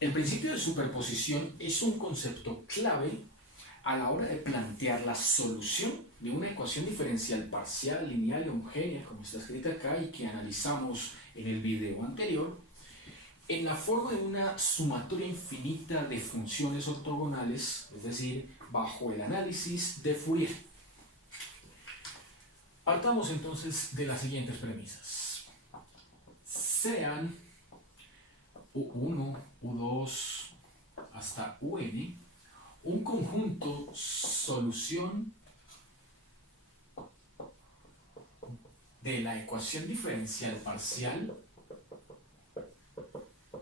El principio de superposición es un concepto clave a la hora de plantear la solución de una ecuación diferencial parcial, lineal y homogénea, como está escrita acá y que analizamos en el video anterior, en la forma de una sumatoria infinita de funciones ortogonales, es decir, bajo el análisis de Fourier. Partamos entonces de las siguientes premisas. Sean U1, U2 hasta UN un conjunto solución de la ecuación diferencial parcial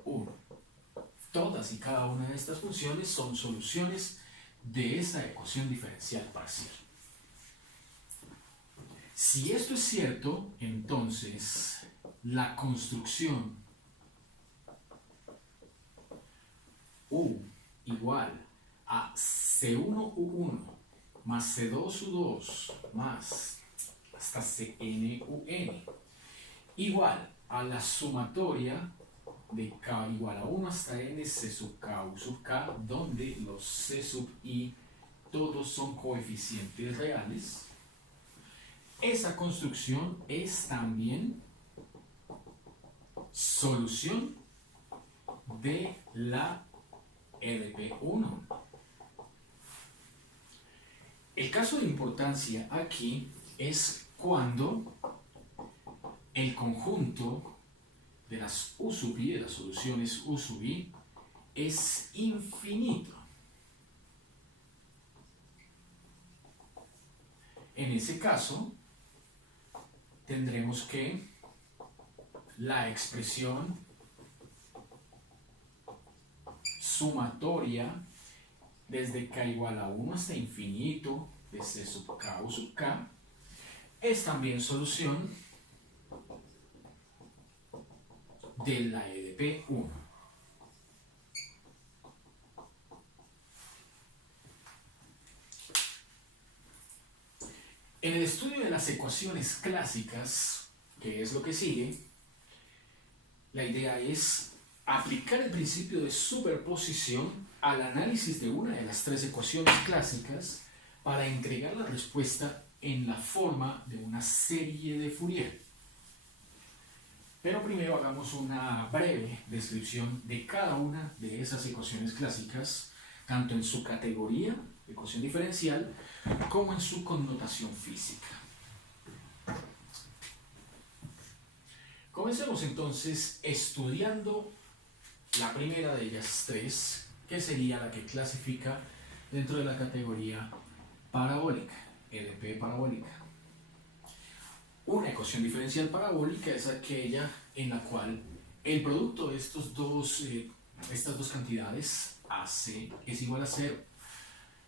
1. Todas y cada una de estas funciones son soluciones de esa ecuación diferencial parcial. Si esto es cierto, entonces la construcción U igual a C1U1 más C2U2 más hasta CNUN igual a la sumatoria de K igual a 1 hasta N C sub K U sub K, donde los C sub I todos son coeficientes reales. Esa construcción es también solución de la EDP1. El caso de importancia aquí es cuando el conjunto de las U sub I, de las soluciones U sub I, es infinito. En ese caso, tendremos que la expresión sumatoria desde K igual a 1 hasta infinito de C sub K U sub K es también solución de la EDP1. En el estudio de las ecuaciones clásicas, que es lo que sigue, la idea es aplicar el principio de superposición al análisis de una de las tres ecuaciones clásicas para entregar la respuesta en la forma de una serie de Fourier. Pero primero hagamos una breve descripción de cada una de esas ecuaciones clásicas, tanto en su categoría, ecuación diferencial, como en su connotación física. Comencemos entonces estudiando la primera de ellas tres, que sería la que clasifica dentro de la categoría parabólica, EDP parabólica. Una ecuación diferencial parabólica es aquella en la cual el producto de estas dos cantidades, AC, es igual a 0.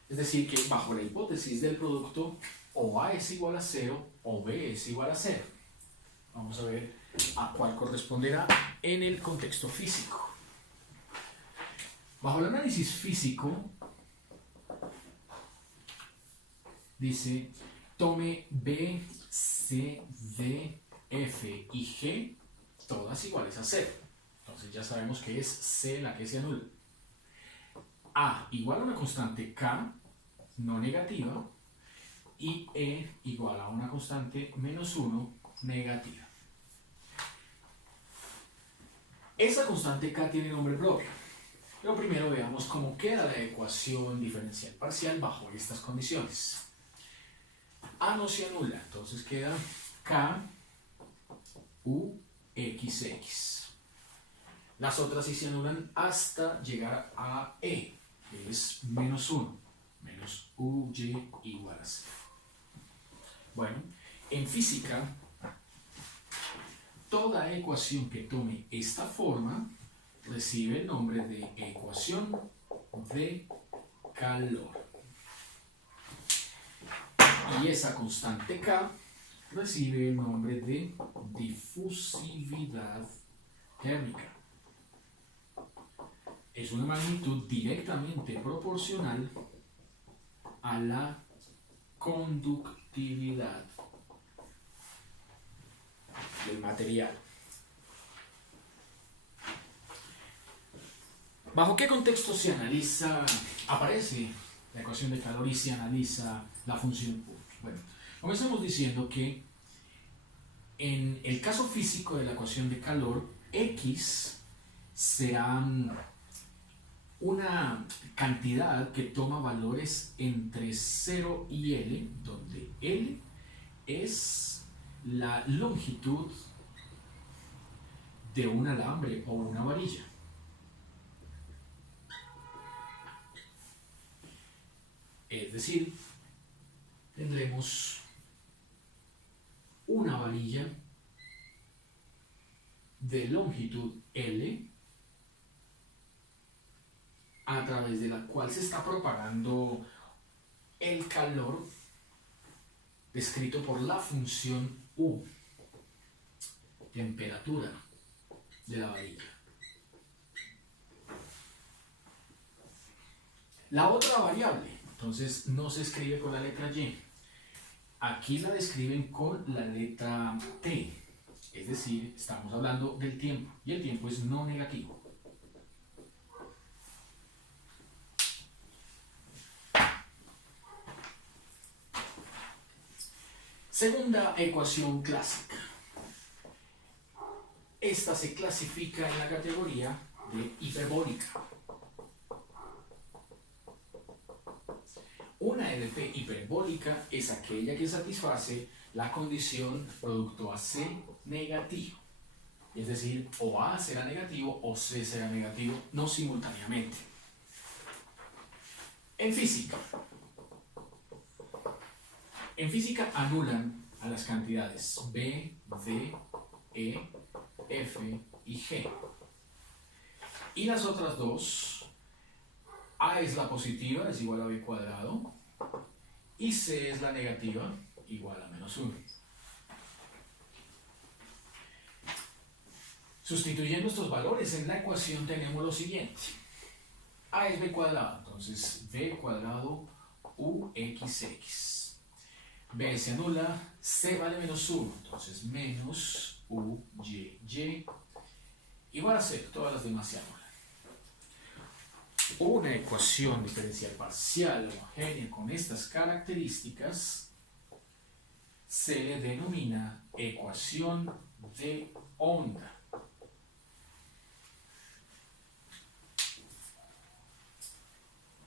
Es decir, que bajo la hipótesis del producto, o A es igual a 0 o B es igual a 0. Vamos a ver a cuál corresponderá en el contexto físico. Bajo el análisis físico, dice, tome B, C, D, F y G, todas iguales a 0. Entonces ya sabemos que es C la que se anula. A igual a una constante K, no negativa, y E igual a una constante menos 1, negativa. Esa constante K tiene nombre propio. Pero primero veamos cómo queda la ecuación diferencial parcial bajo estas condiciones. A no se anula, entonces queda K, U, XX. Las otras sí se anulan hasta llegar a E, que es menos 1, menos UY igual a 0. Bueno, en física, toda ecuación que tome esta forma recibe el nombre de ecuación de calor. Y esa constante K recibe el nombre de difusividad térmica. Es una magnitud directamente proporcional a la conductividad del material. ¿Bajo qué contexto se analiza, aparece la ecuación de calor y se analiza la función U? Bueno, comencemos diciendo que en el caso físico de la ecuación de calor, X será una cantidad que toma valores entre 0 y L, donde L es la longitud de un alambre o una varilla. Es decir, tendremos una varilla de longitud L a través de la cual se está propagando el calor descrito por la función U, temperatura de la varilla. La otra variable, entonces, no se escribe con la letra Y. Aquí la describen con la letra T. Es decir, estamos hablando del tiempo. Y el tiempo es no negativo. Segunda ecuación clásica. Esta se clasifica en la categoría de hiperbólica. Una EDP hiperbólica es aquella que satisface la condición producto AC negativo. Es decir, o A será negativo o C será negativo, no simultáneamente. En física anulan a las cantidades B, D, E, F y G. Y las otras dos, A es la positiva, es igual a B cuadrado, y C es la negativa, igual a menos 1. Sustituyendo estos valores en la ecuación tenemos lo siguiente. A es B cuadrado, entonces B cuadrado UXX. B se anula, C vale menos 1, entonces menos UYY igual a 0, todas las demás se anulan. Una ecuación diferencial parcial homogénea con estas características se le denomina ecuación de onda.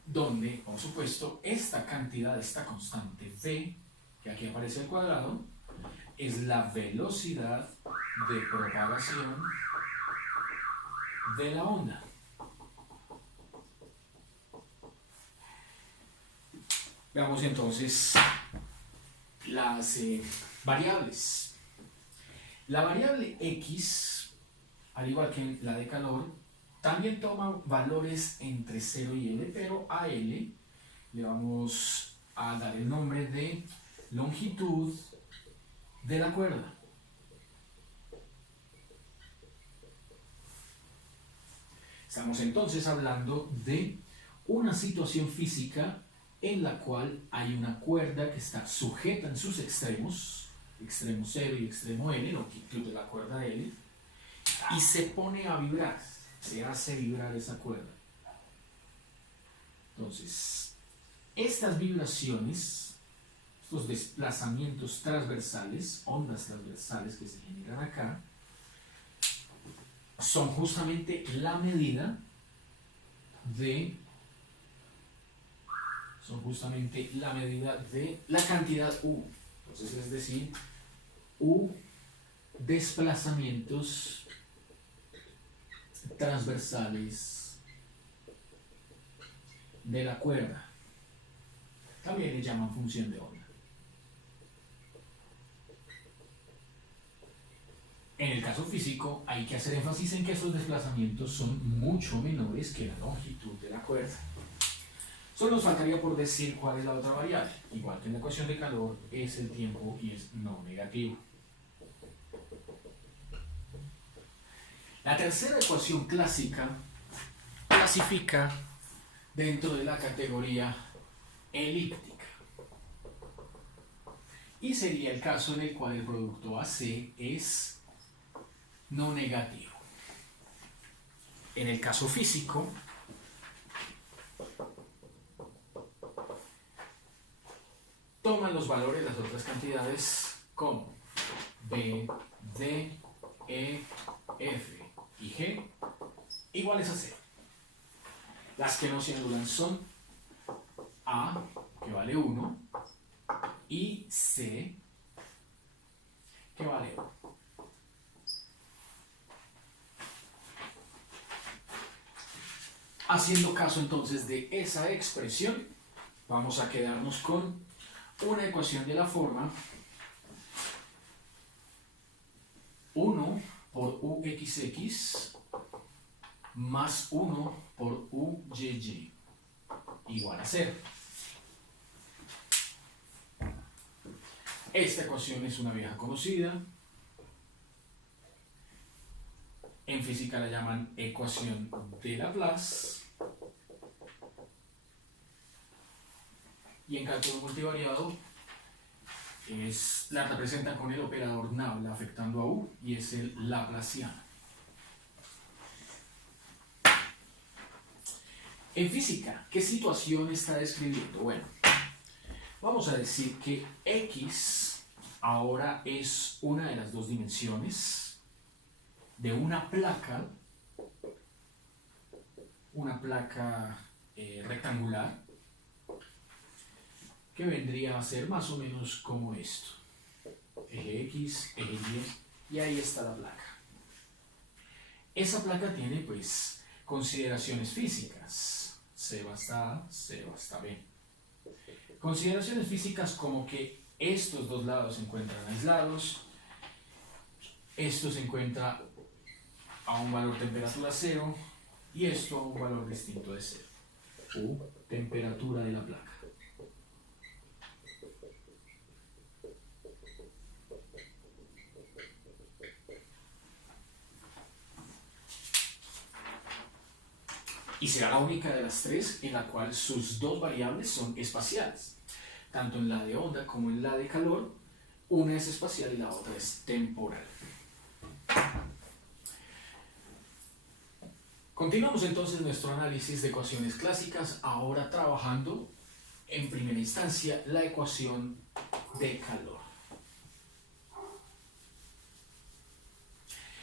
Donde, por supuesto, esta cantidad, esta constante V, que aquí aparece al cuadrado, es la velocidad de propagación de la onda. Veamos entonces las variables. La variable X, al igual que la de calor, también toma valores entre 0 y L, pero a L le vamos a dar el nombre de longitud de la cuerda. Estamos entonces hablando de una situación física en la cual hay una cuerda que está sujeta en sus extremos, extremo 0 y extremo L, longitud de la cuerda L, y se pone a vibrar, se hace vibrar esa cuerda. Entonces, estas vibraciones, estos desplazamientos transversales, ondas transversales que se generan acá, son justamente la medida de la cantidad U. Entonces, es decir, U desplazamientos transversales de la cuerda. También le llaman función de onda. En el caso físico hay que hacer énfasis en que estos desplazamientos son mucho menores que la longitud de la cuerda. Solo nos faltaría por decir cuál es la otra variable. Igual que en la ecuación de calor es el tiempo y es no negativo. La tercera ecuación clásica clasifica dentro de la categoría elíptica. Y sería el caso en el cual el producto AC es no negativo. En el caso físico, toman los valores, las otras cantidades, como B, D, E, F y G iguales a 0. Las que no se anulan son A, que vale 1, y C, que vale 1. Haciendo caso entonces de esa expresión, vamos a quedarnos con una ecuación de la forma 1 por uxx más 1 por uyy igual a 0. Esta ecuación es una vieja conocida. En física la llaman ecuación de Laplace. Y en cálculo multivariado la representan con el operador nabla afectando a u y es el laplaciano. En física, ¿qué situación está describiendo? Bueno, vamos a decir que x ahora es una de las dos dimensiones de una placa rectangular que vendría a ser más o menos como esto: eje X, eje Y, y ahí está la placa. Esa placa tiene pues consideraciones físicas: C va hasta A, C va hasta B. Consideraciones físicas como que estos dos lados se encuentran aislados, esto se encuentra a un valor temperatura 0 y esto a un valor distinto de 0. U, temperatura de la placa. Y será la única de las tres en la cual sus dos variables son espaciales. Tanto en la de onda como en la de calor, una es espacial y la otra es temporal. Continuamos entonces nuestro análisis de ecuaciones clásicas, ahora trabajando en primera instancia la ecuación de calor.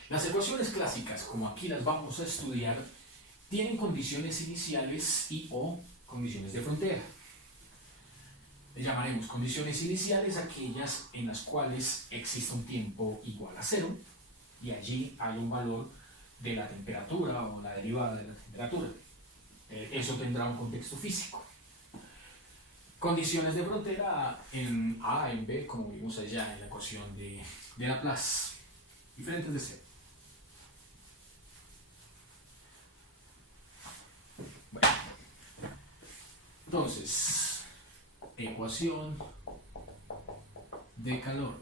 Las ecuaciones clásicas, como aquí las vamos a estudiar, tienen condiciones iniciales y o condiciones de frontera. Le llamaremos condiciones iniciales aquellas en las cuales existe un tiempo igual a 0 y allí hay un valor de la temperatura o la derivada de la temperatura. Eso tendrá un contexto físico. Condiciones de frontera en A, en B, como vimos allá en la ecuación de Laplace, diferentes de 0. Bueno, entonces, ecuación de calor.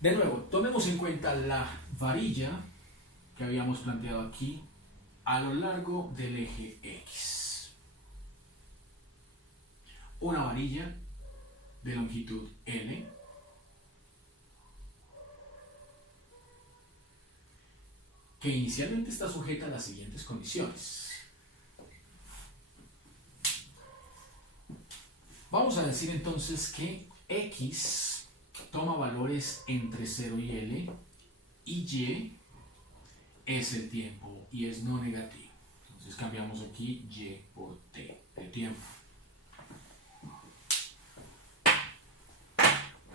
De nuevo, tomemos en cuenta la varilla que habíamos planteado aquí a lo largo del eje X. Una varilla de longitud L que inicialmente está sujeta a las siguientes condiciones. Vamos a decir entonces que X toma valores entre 0 y L y Y es el tiempo y es no negativo. Entonces cambiamos aquí Y por T de tiempo.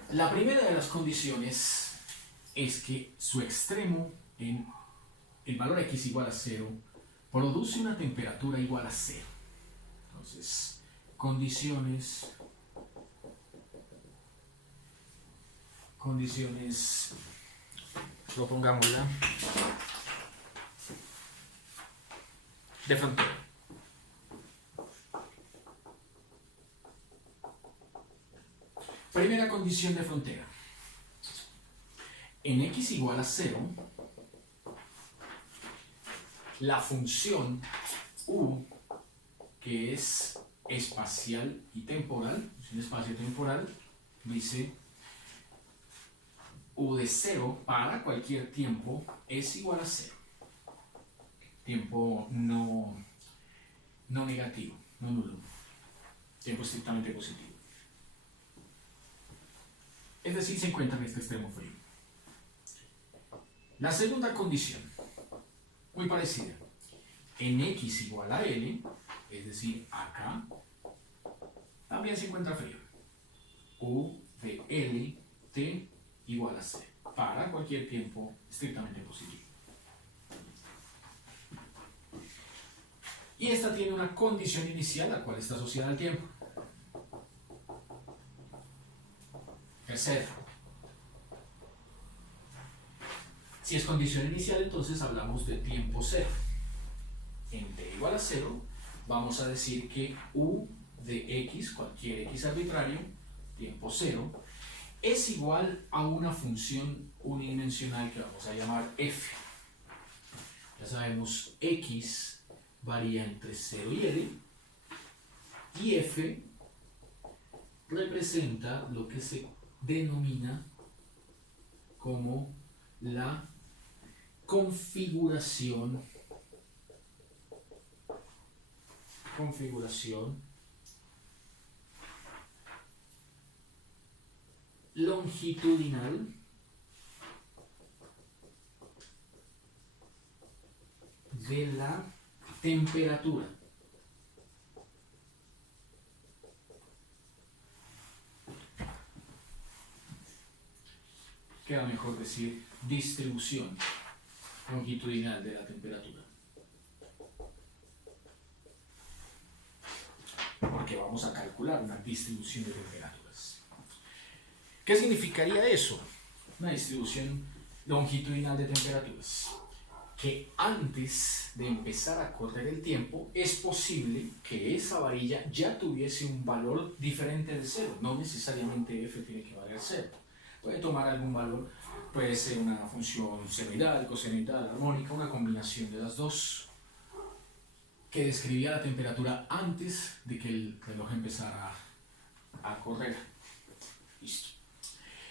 La primera de las condiciones es que su extremo en el valor X igual a 0 produce una temperatura igual a 0. Entonces, condiciones, propongámosla, de frontera. Primera condición de frontera. En X igual a 0, la función U, que es espacial y temporal, función espacio-temporal, dice U de 0 para cualquier tiempo es igual a 0. Tiempo no negativo, no nulo. Tiempo estrictamente positivo. Es decir, se encuentra en este extremo frío. La segunda condición, muy parecida. En x igual a L, es decir, acá, también se encuentra frío. U de L, T igual a C, para cualquier tiempo estrictamente positivo. Y esta tiene una condición inicial, la cual está asociada al tiempo. El cero. Si es condición inicial, entonces hablamos de tiempo cero. En t igual a 0, vamos a decir que u de x, cualquier x arbitrario, tiempo 0, es igual a una función unidimensional que vamos a llamar f. Ya sabemos, x varía entre 0 y l, y f representa lo que se denomina como la configuración longitudinal de la temperatura. Queda mejor decir distribución longitudinal de la temperatura. Porque vamos a calcular una distribución de temperaturas. ¿Qué significaría eso? Una distribución longitudinal de temperaturas. Que antes de empezar a correr el tiempo, es posible que esa varilla ya tuviese un valor diferente de cero. No necesariamente f tiene que valer 0. Puede tomar algún valor, puede ser una función senoidal, cosenoidal, armónica, una combinación de las dos, que describía la temperatura antes de que el reloj empezara a correr. Listo.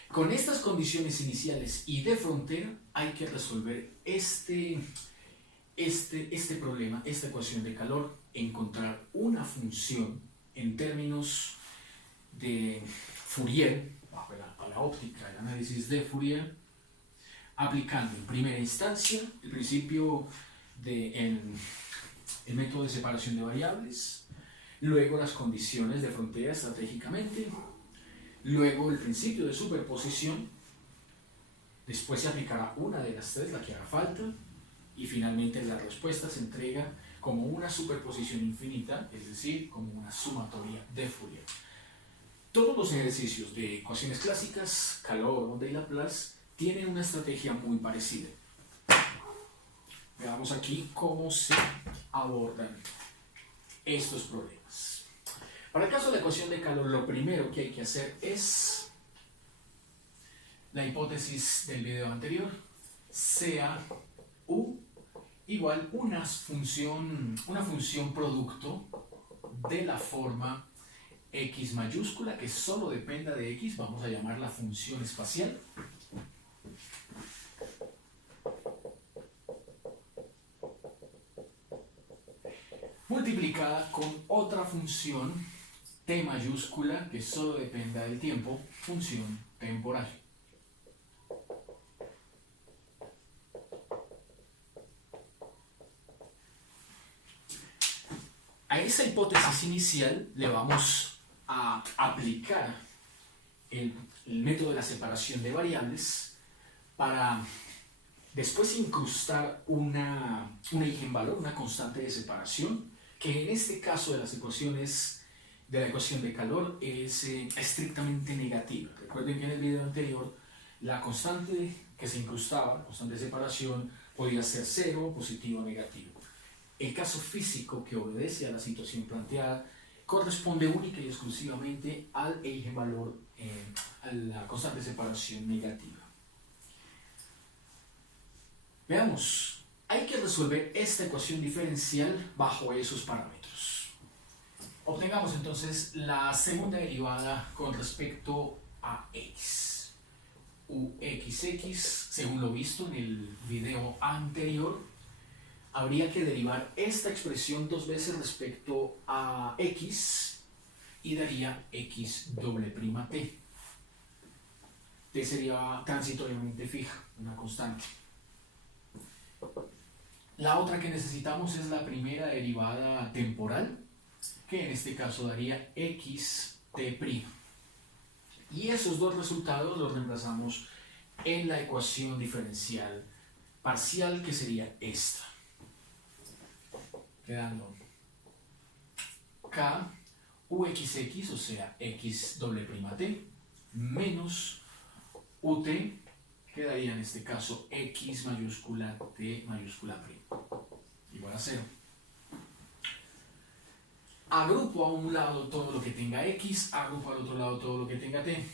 Con estas condiciones iniciales y de frontera hay que resolver este problema, esta ecuación de calor, encontrar una función en términos de Fourier, bajo la óptica, el análisis de Fourier, aplicando en primera instancia el principio del método de separación de variables, luego las condiciones de frontera estratégicamente, luego el principio de superposición, después se aplicará una de las tres, la que haga falta, y finalmente la respuesta se entrega como una superposición infinita, es decir, como una sumatoria de Fourier. Todos los ejercicios de ecuaciones clásicas, calor, onda y Laplace, tienen una estrategia muy parecida. Veamos aquí cómo se abordan estos problemas. Para el caso de la ecuación de calor, lo primero que hay que hacer es la hipótesis del video anterior, sea u igual una función producto de la forma x mayúscula que solo dependa de x, vamos a llamarla función espacial, multiplicada con otra función t mayúscula que solo dependa del tiempo, función temporal. A esa hipótesis inicial le vamos a aplicar el método de la separación de variables para después incrustar una eigenvalor, una constante de separación, que en este caso de las ecuaciones de la ecuación de calor es estrictamente negativa. Recuerden que en el video anterior la constante que se incrustaba, la constante de separación, podía ser 0, positivo o negativo. El caso físico que obedece a la situación planteada corresponde única y exclusivamente al eigenvalor, a la constante de separación negativa. Veamos, hay que resolver esta ecuación diferencial bajo esos parámetros. Obtengamos entonces la segunda derivada con respecto a x. Uxx, según lo visto en el video anterior, habría que derivar esta expresión dos veces respecto a x y daría x doble prima t. T sería transitoriamente fija, una constante. La otra que necesitamos es la primera derivada temporal, que en este caso daría x t'. Y esos dos resultados los reemplazamos en la ecuación diferencial parcial, que sería esta. Quedando k uxx, o sea, x doble prima t, menos ut, quedaría en este caso x mayúscula t mayúscula prima, igual a 0. Agrupo a un lado todo lo que tenga x, agrupo al otro lado todo lo que tenga t.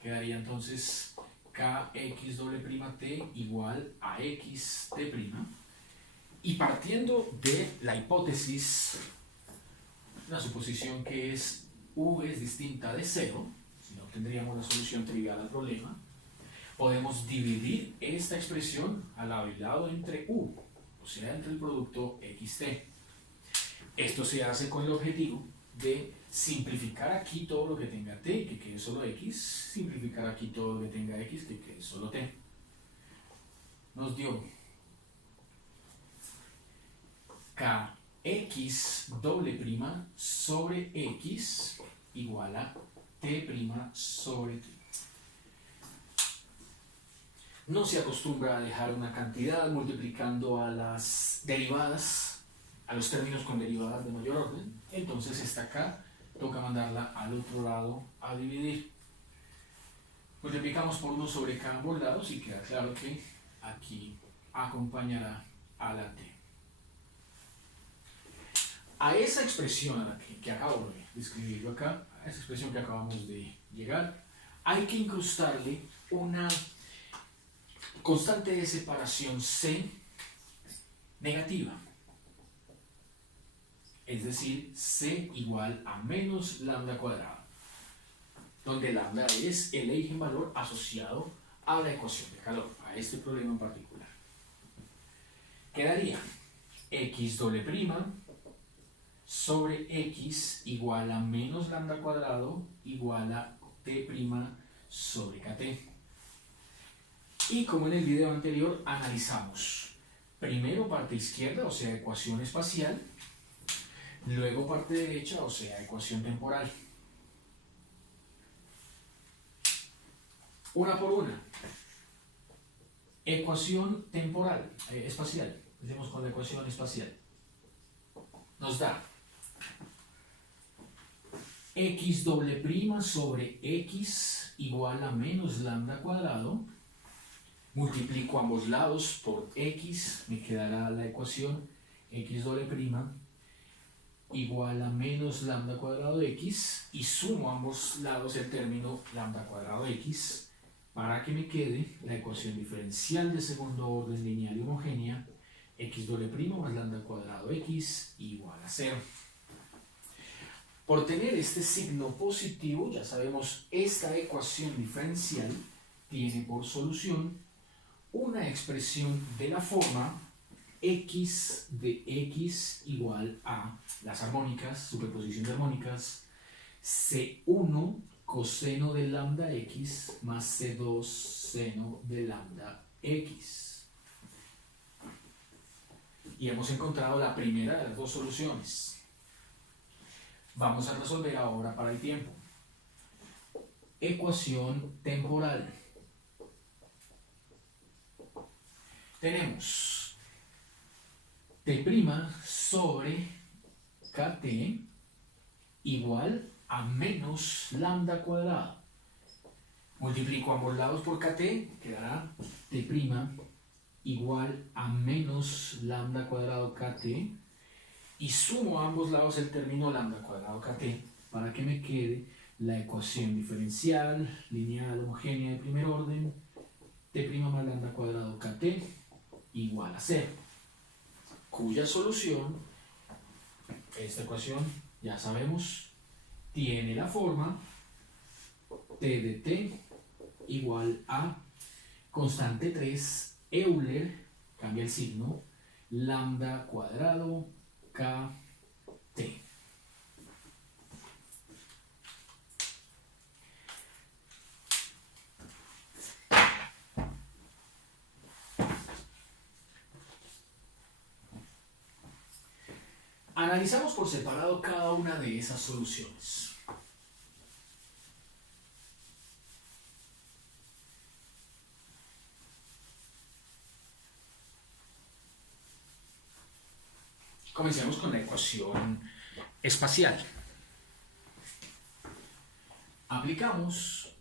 Quedaría entonces kx doble prima t igual a x t prima. Y partiendo de la hipótesis, la suposición que es u es distinta de 0, si no obtendríamos la solución trivial al problema, podemos dividir esta expresión al lado y lado entre u, o sea, entre el producto xt. Esto se hace con el objetivo de simplificar aquí todo lo que tenga t, que quede solo x, simplificar aquí todo lo que tenga x, que quede solo t. Nos dio kx doble prima sobre x igual a t prima sobre t. No se acostumbra a dejar una cantidad multiplicando a las derivadas, a los términos con derivadas de mayor orden, entonces esta acá toca mandarla al otro lado a dividir. Multiplicamos por 1 sobre k ambos lados y queda claro que aquí acompañará a la t. A esa expresión a la que acabo de escribirlo acá, a esa expresión que acabamos de llegar, hay que incrustarle una constante de separación c negativa. Es decir, c igual a menos lambda cuadrado, donde lambda es el eigenvalor asociado a la ecuación de calor, a este problema en particular. Quedaría x doble prima sobre x igual a menos lambda cuadrado igual a t prima sobre kt. Y como en el video anterior, analizamos primero parte izquierda, o sea, ecuación espacial, luego parte derecha, o sea, ecuación temporal. Una por una. Ecuación temporal, espacial. Empecemos con la ecuación espacial. Nos da x doble prima sobre x igual a menos lambda cuadrado. Multiplico ambos lados por x, me quedará la ecuación x doble prima igual a menos lambda cuadrado de x, y sumo a ambos lados el término lambda cuadrado de x para que me quede la ecuación diferencial de segundo orden lineal y homogénea, x doble prima más lambda cuadrado de x igual a 0. Por tener este signo positivo, ya sabemos, esta ecuación diferencial tiene por solución una expresión de la forma x de x igual a las armónicas, superposición de armónicas, c1 coseno de lambda x más c2 seno de lambda x. Y hemos encontrado la primera de las dos soluciones. Vamos a resolver ahora para el tiempo. Ecuación temporal. Tenemos t' sobre kt igual a menos lambda cuadrado. Multiplico ambos lados por kt, quedará t' igual a menos lambda cuadrado kt, y sumo a ambos lados el término lambda cuadrado kt para que me quede la ecuación diferencial lineal homogénea de primer orden, t' más lambda cuadrado kt igual a 0, cuya solución, esta ecuación ya sabemos, tiene la forma t de t igual a constante 3 Euler, cambia el signo, lambda cuadrado kt. Analizamos por separado cada una de esas soluciones. Comencemos con la ecuación espacial. Aplicamos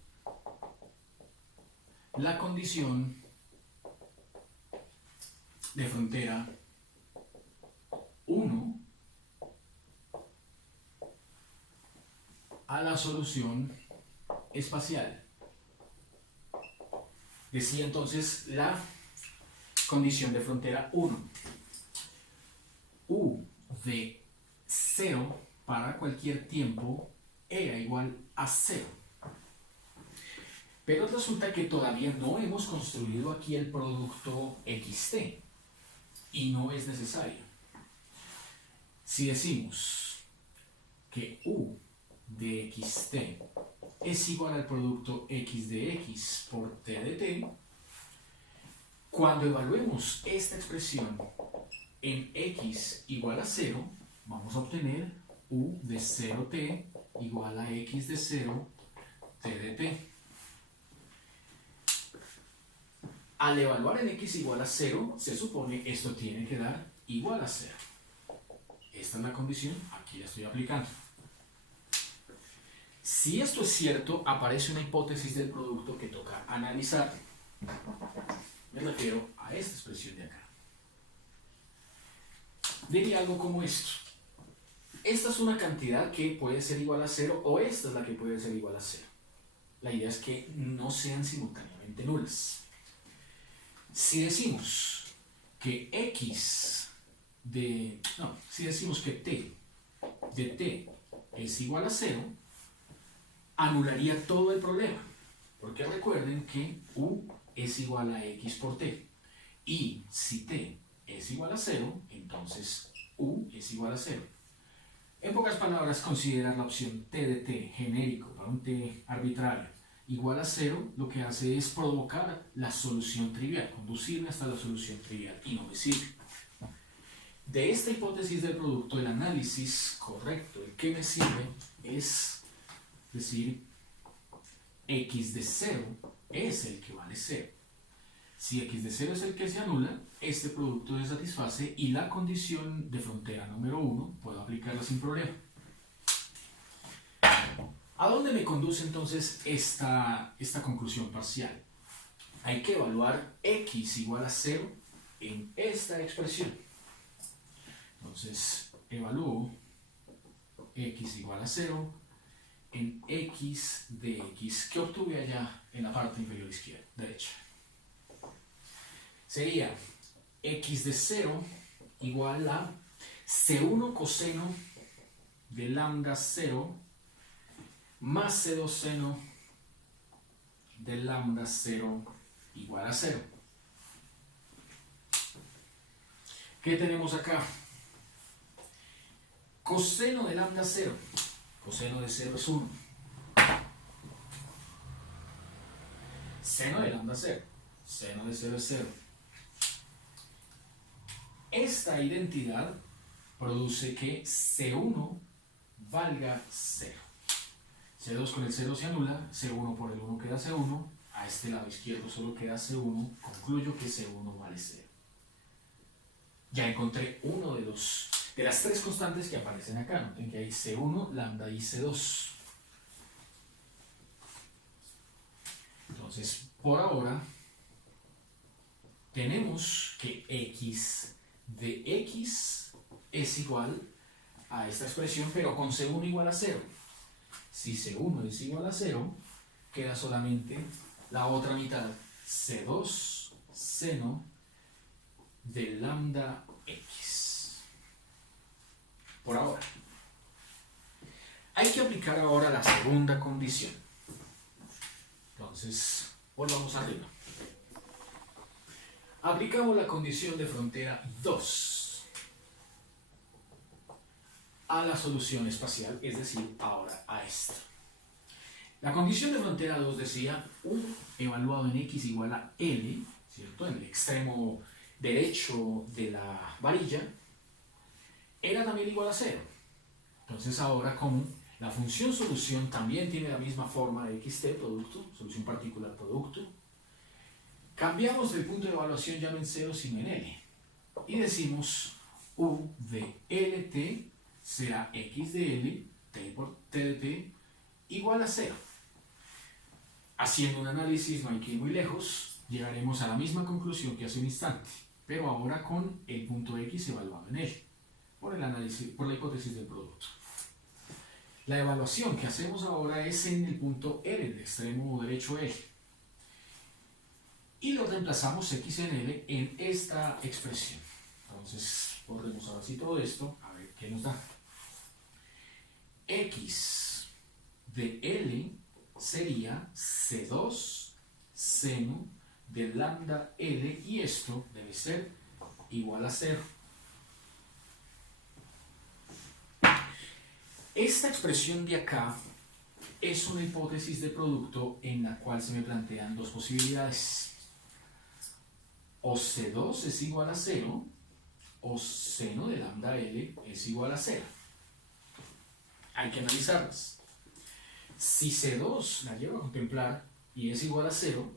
la condición de frontera 1 a la solución espacial. Decía entonces la condición de frontera 1. U de 0 para cualquier tiempo era igual a 0. Pero resulta que todavía no hemos construido aquí el producto xt y no es necesario. Si decimos que u de xt es igual al producto x de x por t de t, cuando evaluemos esta expresión en x igual a 0, vamos a obtener u de 0t igual a x de 0 t de t. Al evaluar en x igual a 0, se supone esto tiene que dar igual a 0. Esta es la condición, aquí la estoy aplicando. Si esto es cierto, aparece una hipótesis del producto que toca analizar. Me refiero a esta expresión de acá. Diría algo como esto. Esta es una cantidad que puede ser igual a 0 o esta es la que puede ser igual a 0. La idea es que no sean simultáneamente nulas. Si decimos que si decimos que t de t es igual a 0, anularía todo el problema. Porque recuerden que u es igual a x por t. Y si t es igual a 0, entonces u es igual a 0. En pocas palabras, considerar la opción t de t genérico para un t arbitrario igual a 0, lo que hace es provocar la solución trivial, conducirme hasta la solución trivial, y no me sirve. De esta hipótesis del producto, el análisis correcto, el que me sirve, es decir, x de 0 es el que vale 0. Si x de 0 es el que se anula, este producto se satisface y la condición de frontera número 1 puedo aplicarla sin problema. ¿A dónde me conduce entonces esta conclusión parcial? Hay que evaluar x igual a 0 en esta expresión. Entonces, evalúo x igual a 0 en x de x que obtuve allá en la parte inferior izquierda, derecha. Sería x de 0 igual a c1 coseno de lambda 0 más c2 seno de lambda 0 igual a 0. ¿Qué tenemos acá? Coseno de lambda 0. Coseno de 0 es 1. Seno de lambda 0. Seno de 0 es 0. Esta identidad produce que C1 valga 0. C2 con el 0 se anula, C1 por el 1 queda C1, a este lado izquierdo solo queda C1, concluyo que C1 vale 0. Ya encontré uno de las tres constantes que aparecen acá. Noten que hay C1, lambda y C2. Entonces, por ahora, tenemos que x de x es igual a esta expresión, pero con C1 igual a 0. Si C1 es igual a 0, queda solamente la otra mitad, C2 seno de lambda x. Por ahora. Hay que aplicar ahora la segunda condición. Entonces, volvamos arriba. Aplicamos la condición de frontera 2 a la solución espacial, es decir, ahora a esta. La condición de frontera 2 decía U evaluado en X igual a L, ¿cierto? En el extremo derecho de la varilla, era también igual a 0. Entonces ahora, como la función solución también tiene la misma forma de xt, producto, solución particular producto, cambiamos el punto de evaluación ya no en 0 sino en L. Y decimos U de LT será X de L, T por T de T, igual a 0. Haciendo un análisis, no hay que ir muy lejos, llegaremos a la misma conclusión que hace un instante, pero ahora con el punto X evaluado en L, por el análisis, por la hipótesis del producto. La evaluación que hacemos ahora es en el punto L, el extremo derecho L. Y lo reemplazamos X en L en esta expresión. Entonces, borremos ahora sí todo esto, a ver qué nos da. X de L sería C2 seno de lambda L, y esto debe ser igual a 0. Esta expresión de acá es una hipótesis de producto en la cual se me plantean dos posibilidades. O C2 es igual a 0, o seno de lambda L es igual a 0. Hay que analizarlas. Si C2 la llevo a contemplar y es igual a 0,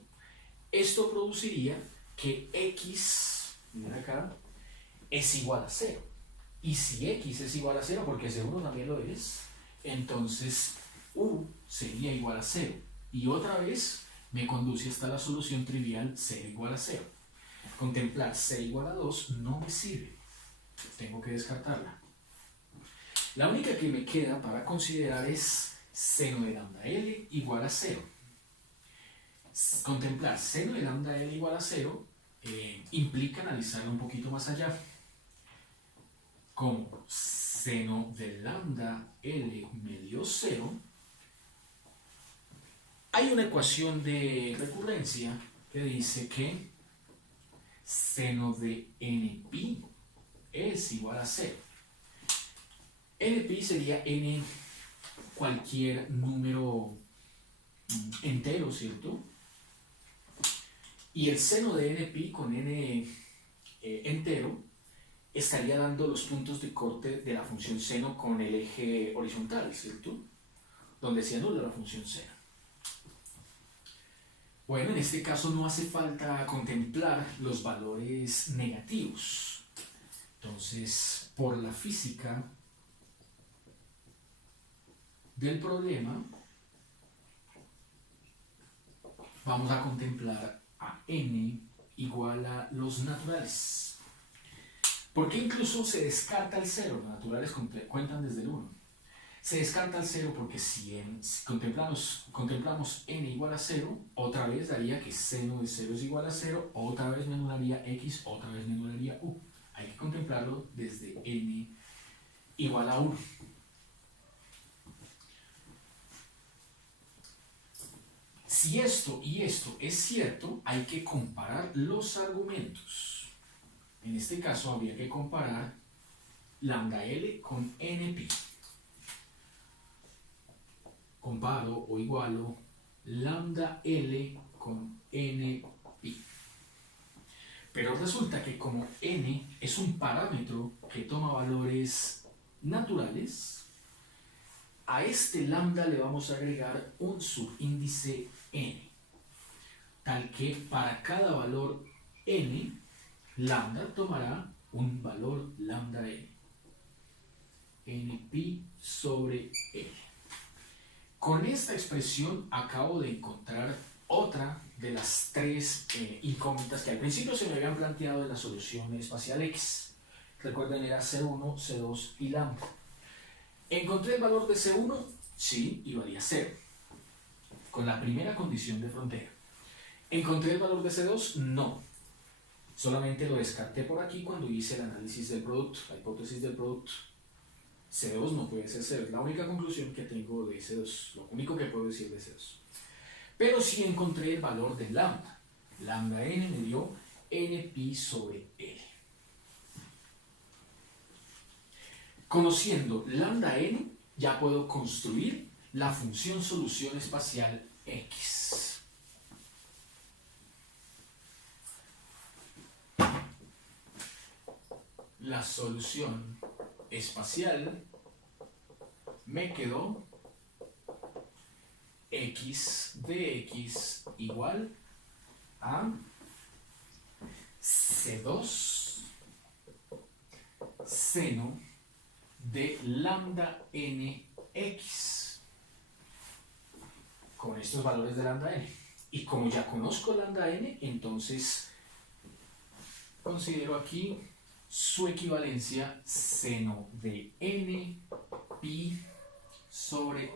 esto produciría que X, miren acá, es igual a 0. Y si X es igual a 0, porque C1 también lo es, entonces U sería igual a 0. Y otra vez me conduce hasta la solución trivial 0 igual a 0. Contemplar 0 igual a 2 no me sirve. Tengo que descartarla. La única que me queda para considerar es seno de lambda L igual a 0. Contemplar seno de lambda L igual a 0 implica analizarlo un poquito más allá. Como seno de lambda L medio 0, hay una ecuación de recurrencia que dice que seno de npi es igual a 0. Npi sería n cualquier número entero, ¿cierto? Y el seno de npi con n entero estaría dando los puntos de corte de la función seno con el eje horizontal, ¿cierto? Donde se anula la función seno. Bueno, en este caso no hace falta contemplar los valores negativos. Entonces, por la física del problema, vamos a contemplar a n igual a los naturales. Porque incluso se descarta el 0, los naturales cuentan desde el 1. Se descarta el 0 porque si contemplamos n igual a 0, otra vez daría que seno de 0 es igual a 0, otra vez me anularía x, otra vez me anularía u. Hay que contemplarlo desde n igual a 1. Si esto y esto es cierto, hay que comparar los argumentos. En este caso habría que comparar lambda L con npi. Comparo o igualo lambda L con npi. Pero resulta que como n es un parámetro que toma valores naturales, a este lambda le vamos a agregar un subíndice n, tal que para cada valor n, lambda tomará un valor lambda n, npi sobre l. Con esta expresión acabo de encontrar otra de las tres incógnitas que al principio se me habían planteado en la solución espacial X. Recuerden, era C1, C2 y lambda. ¿Encontré el valor de C1? Sí, y valía 0, con la primera condición de frontera. ¿Encontré el valor de C2? No. Solamente lo descarté por aquí cuando hice el análisis del producto, la hipótesis del producto. C2 no puede ser 0, es la única conclusión que tengo de C2, lo único que puedo decir de C2. Pero sí encontré el valor de lambda. Lambda n me dio npi sobre L. Conociendo lambda n, ya puedo construir la función solución espacial X. La solución espacial me quedó x de x igual a C2 seno de lambda nx con estos valores de lambda n. Y como ya conozco lambda n, entonces considero aquí su equivalencia seno de n pi sobre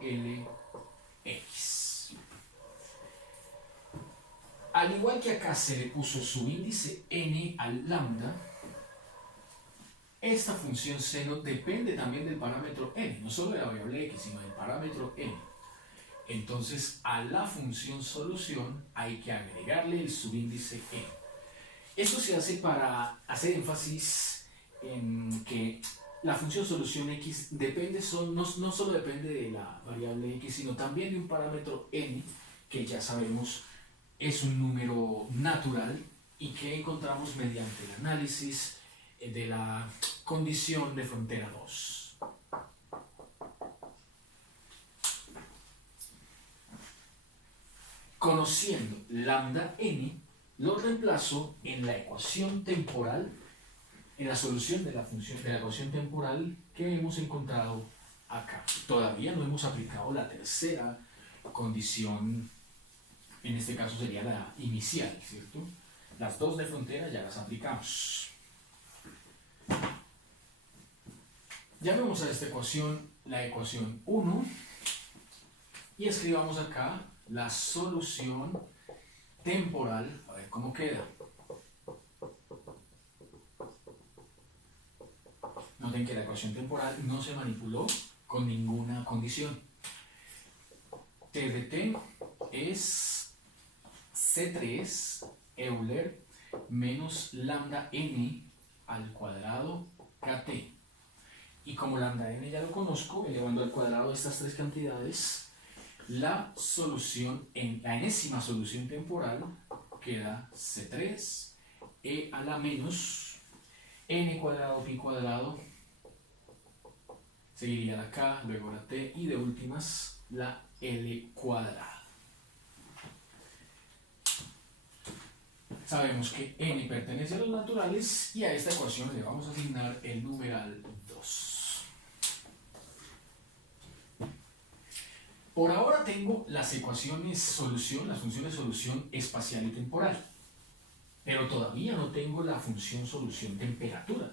Lx. Al igual que acá se le puso su índice n al lambda, esta función seno depende también del parámetro n, no solo de la variable x, sino del parámetro n. Entonces a la función solución hay que agregarle el subíndice n. Esto se hace para hacer énfasis en que la función solución x depende no solo depende de la variable x, sino también de un parámetro n, que ya sabemos es un número natural y que encontramos mediante el análisis de la condición de frontera 2. Conociendo lambda n, lo reemplazo en la ecuación temporal, en la solución de la función de la ecuación temporal que hemos encontrado acá. Todavía no hemos aplicado la tercera condición, en este caso sería la inicial, ¿cierto? Las dos de frontera ya las aplicamos. Llamemos a esta ecuación la ecuación 1 y escribamos acá la solución temporal, a ver cómo queda. Noten que la ecuación temporal no se manipuló con ninguna condición. T de t es C3 Euler menos lambda n al cuadrado kt. Y como lambda n ya lo conozco, elevando al cuadrado estas tres cantidades, la solución, la enésima solución temporal queda C3 e a la menos n cuadrado pi cuadrado, seguiría la k, luego la t y de últimas la l cuadrada. Sabemos que n pertenece a los naturales y a esta ecuación le vamos a asignar el numeral 2. Por ahora tengo las ecuaciones solución, las funciones solución espacial y temporal, pero todavía no tengo la función solución temperatura.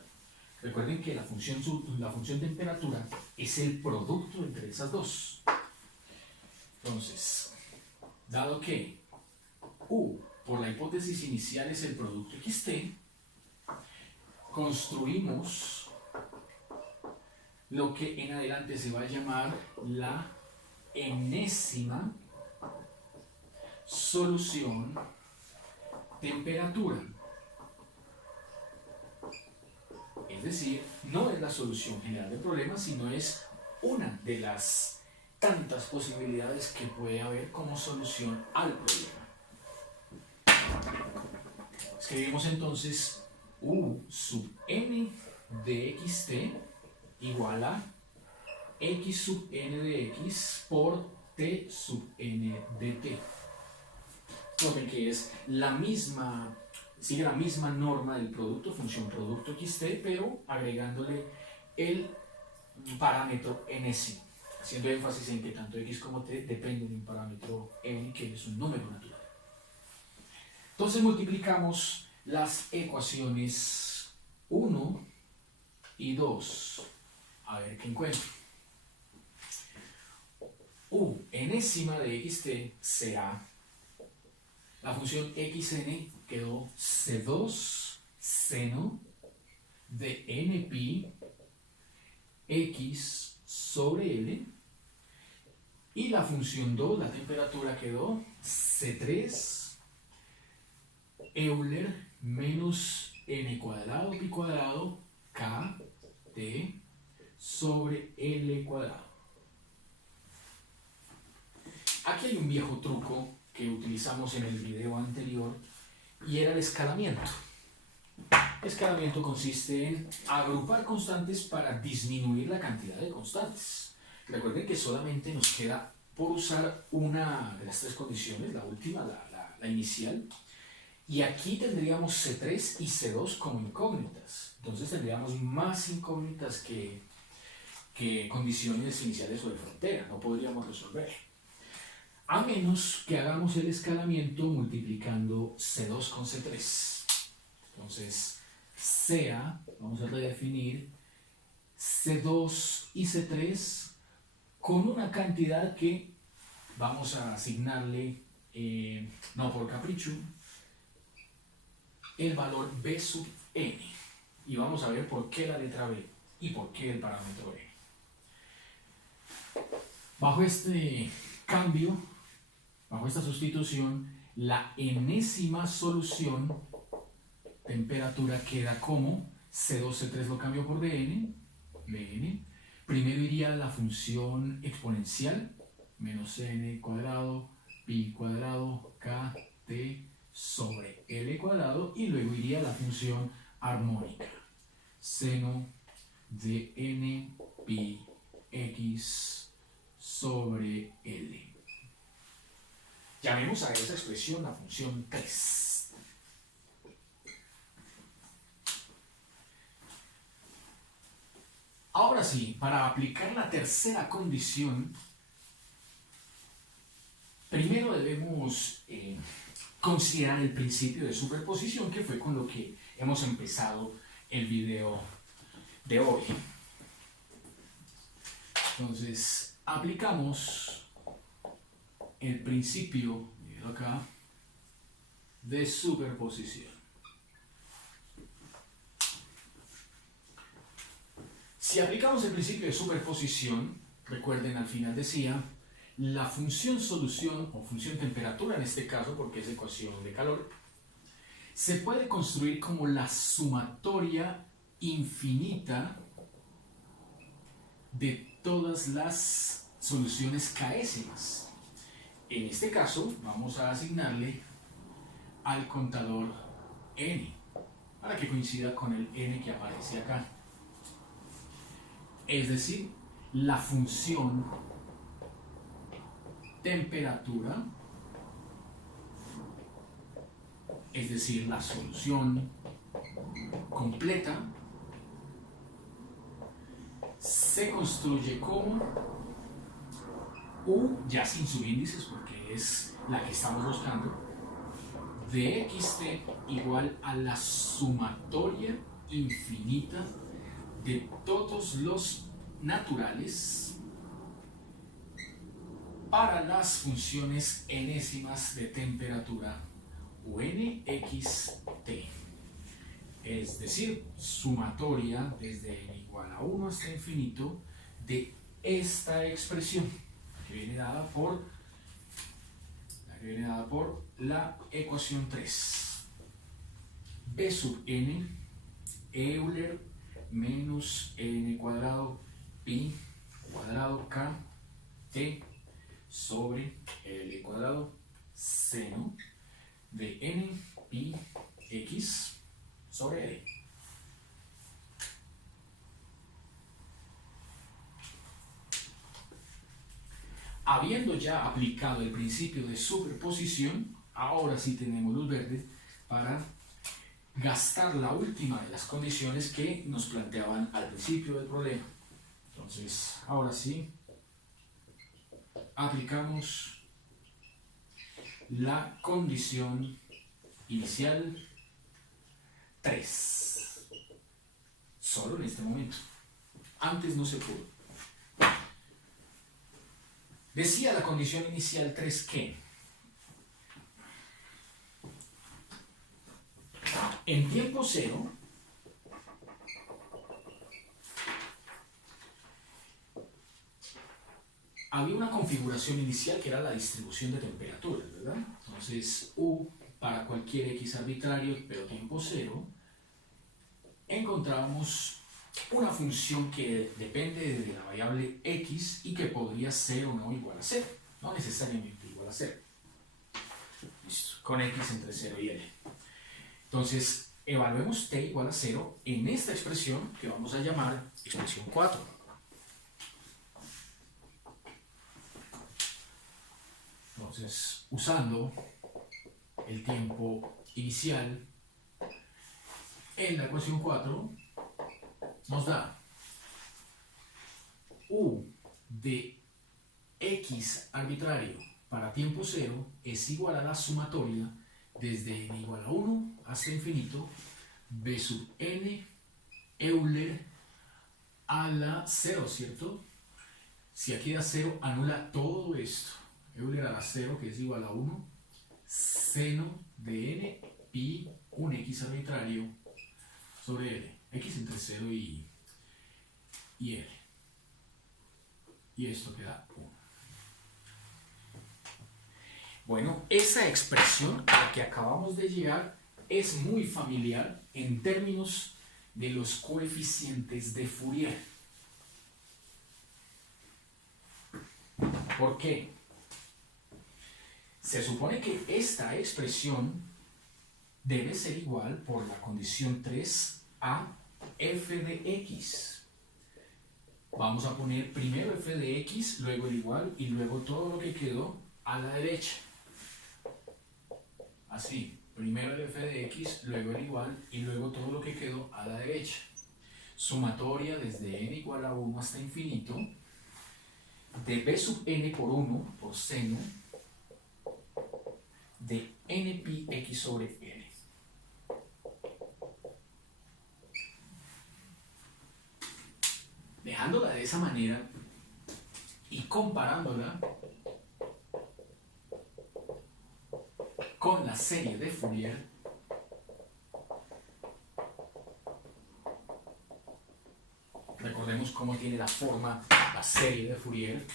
Recuerden que la función temperatura es el producto entre esas dos. Entonces, dado que U por la hipótesis inicial es el producto xt, construimos lo que en adelante se va a llamar la enésima solución temperatura. Es decir, no es la solución general del problema, sino es una de las tantas posibilidades que puede haber como solución al problema. Escribimos entonces U sub n de xt igual a x sub n de x por t sub n de t. Noten que es la misma, sigue la misma norma del producto, función producto xt, pero agregándole el parámetro enésimo, haciendo énfasis en que tanto x como t dependen de un parámetro n, que es un número natural. Entonces multiplicamos las ecuaciones 1 y 2. A ver qué encuentro. U enésima de xt será la función xn, quedó C2 seno de npi x sobre L, y la función 2, la temperatura, quedó C3 Euler menos n cuadrado pi cuadrado k t sobre L cuadrado. Aquí hay un viejo truco que utilizamos en el video anterior y era el escalamiento. El escalamiento consiste en agrupar constantes para disminuir la cantidad de constantes. Recuerden que solamente nos queda por usar una de las tres condiciones, la última, la inicial, y aquí tendríamos C3 y C2 como incógnitas. Entonces tendríamos más incógnitas que condiciones iniciales o de frontera, no podríamos resolver. A menos que hagamos el escalamiento multiplicando C2 con C3. Entonces, sea, vamos a redefinir C2 y C3 con una cantidad que vamos a asignarle, no por capricho, el valor B sub n. Y vamos a ver por qué la letra B y por qué el parámetro n. Bajo este cambio, bajo esta sustitución, la enésima solución, temperatura, queda como C2, C3 lo cambio por Bn. Primero iría la función exponencial, menos n cuadrado, pi cuadrado, k, t sobre L cuadrado, y luego iría la función armónica, seno de n pi x sobre L. Llamemos a esa expresión la función 3. Ahora sí, para aplicar la tercera condición, primero debemos considerar el principio de superposición, que fue con lo que hemos empezado el video de hoy. Entonces, aplicamos el principio, mírenlo acá, de superposición. Si aplicamos el principio de superposición, recuerden, al final decía, la función solución o función temperatura, en este caso porque es ecuación de calor, se puede construir como la sumatoria infinita de todas las soluciones k'ésimas. En este caso vamos a asignarle al contador n para que coincida con el n que aparece acá. Es decir, la función temperatura, es decir, la solución completa, se construye como u, ya sin subíndices porque es la que estamos buscando, de xt igual a la sumatoria infinita de todos los naturales para las funciones enésimas de temperatura unxt, es decir, sumatoria desde n igual a 1 hasta infinito de esta expresión que viene dada por la ecuación 3. B sub n Euler menos n cuadrado pi cuadrado k t sobre L cuadrado seno de n pi x sobre L. Habiendo ya aplicado el principio de superposición, ahora sí tenemos luz verde para gastar la última de las condiciones que nos planteaban al principio del problema. Entonces, ahora sí, aplicamos la condición inicial 3. Solo en este momento. Antes no se pudo. Decía la condición inicial 3 que en tiempo cero había una configuración inicial que era la distribución de temperaturas, ¿verdad? Entonces U para cualquier x arbitrario, pero tiempo cero, encontramos una función que depende de la variable x y que podría ser o no igual a 0, no necesariamente igual a 0. Listo, con x entre 0 y l. Entonces, evaluemos t igual a 0 en esta expresión que vamos a llamar expresión 4. Entonces, usando el tiempo inicial en la ecuación 4, nos da u de x arbitrario para tiempo 0 es igual a la sumatoria desde n igual a 1 hasta infinito b sub n Euler a la 0, ¿cierto? Si aquí da 0, anula todo esto. Euler a la 0, que es igual a 1, seno de n pi un x arbitrario sobre l. X entre 0 y l. Y esto queda 1. Bueno, esa expresión a la que acabamos de llegar es muy familiar en términos de los coeficientes de Fourier. ¿Por qué? Se supone que esta expresión debe ser igual por la condición 3 a f de x. Vamos a poner primero f de x, luego el igual y luego todo lo que quedó a la derecha. Así, primero el f de x, luego el igual y luego todo lo que quedó a la derecha. Sumatoria desde n igual a 1 hasta infinito de b sub n por 1 por seno de n pi x sobre l. Dejándola de esa manera y comparándola con la serie de Fourier, recordemos cómo tiene la forma la serie de Fourier.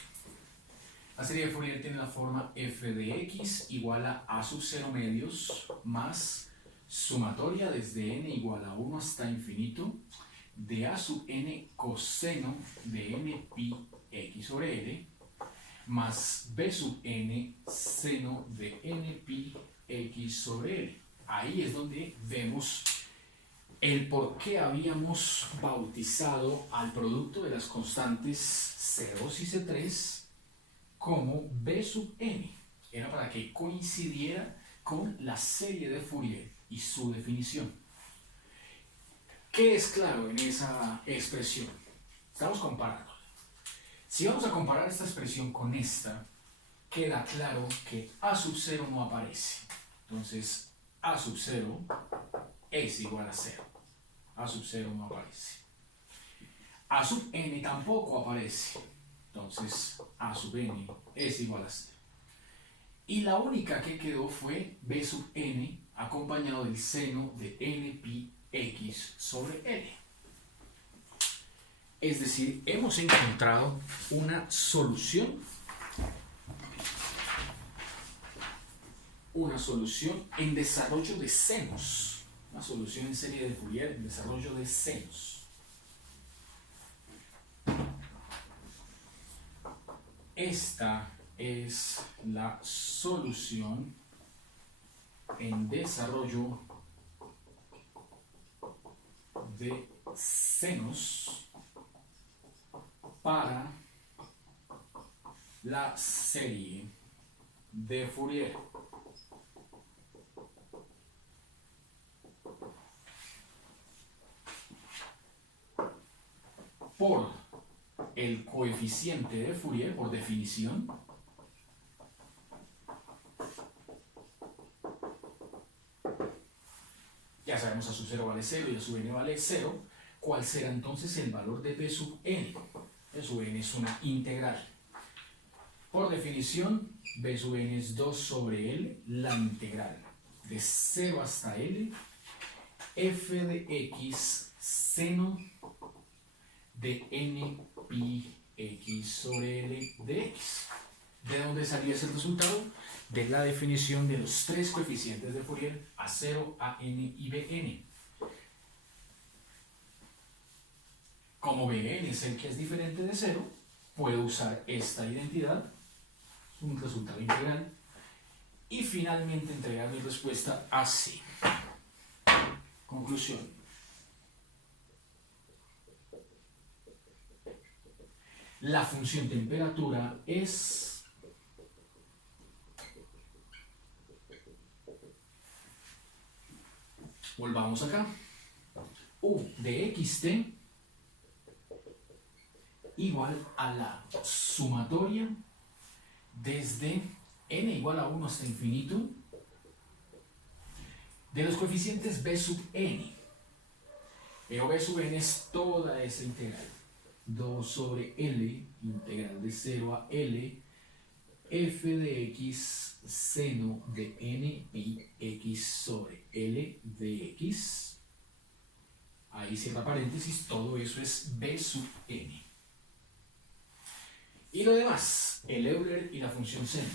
La serie de Fourier tiene la forma f de x igual a sub 0 medios más sumatoria desde n igual a 1 hasta infinito de a sub n coseno de n pi x sobre l más b sub n seno de n pi x sobre l. Ahí es donde vemos el por qué habíamos bautizado al producto de las constantes C2 y C3 como b sub n. Era para que coincidiera con la serie de Fourier y su definición. ¿Qué es claro en esa expresión? Estamos comparando. Si vamos a comparar esta expresión con esta, queda claro que a sub 0 no aparece. Entonces, a sub 0 es igual a 0. A sub 0 no aparece. A sub n tampoco aparece. Entonces, a sub n es igual a 0. Y la única que quedó fue b sub n acompañado del seno de n pi x sobre l. Es decir, hemos encontrado una solución en desarrollo de senos, una solución en serie de Fourier en desarrollo de senos. Esta es la solución en desarrollo de senos para la serie de Fourier. Por el coeficiente de Fourier, por definición, ya sabemos a sub 0 vale 0 y a sub n vale 0. ¿Cuál será entonces el valor de b sub n? B sub n es una integral. Por definición, b sub n es 2 sobre l, la integral de 0 hasta l, f de x seno de n pi x sobre l de x. ¿De dónde salió ese resultado? De la definición de los tres coeficientes de Fourier, A0, AN y BN. Como BN es el que es diferente de 0, puedo usar esta identidad, un resultado integral, y finalmente entregar mi respuesta así. Conclusión. La función temperatura es volvamos acá. U de xt igual a la sumatoria desde n igual a 1 hasta infinito de los coeficientes b sub n. Pero b sub n es toda esa integral. 2 sobre L, integral de 0 a L, f de x seno de n pi x sobre L de x. Ahí cierra paréntesis, todo eso es b sub n. Y lo demás, el Euler y la función seno.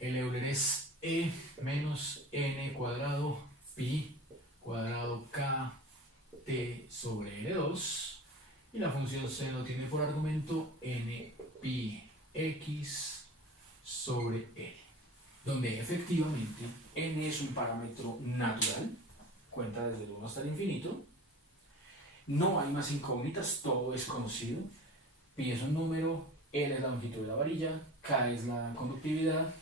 El Euler es e menos n cuadrado pi cuadrado k t sobre L2. Y la función seno tiene por argumento n pi x sobre L, donde efectivamente n es un parámetro natural, cuenta desde el 1 hasta el infinito, no hay más incógnitas, todo es conocido, pi es un número, L es la longitud de la varilla, K es la conductividad,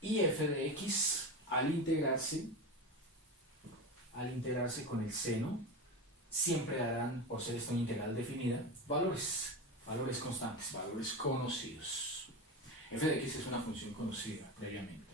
y f de x al integrarse con el seno, siempre darán, por ser esta una integral definida, valores constantes, valores conocidos. F de x es una función conocida previamente.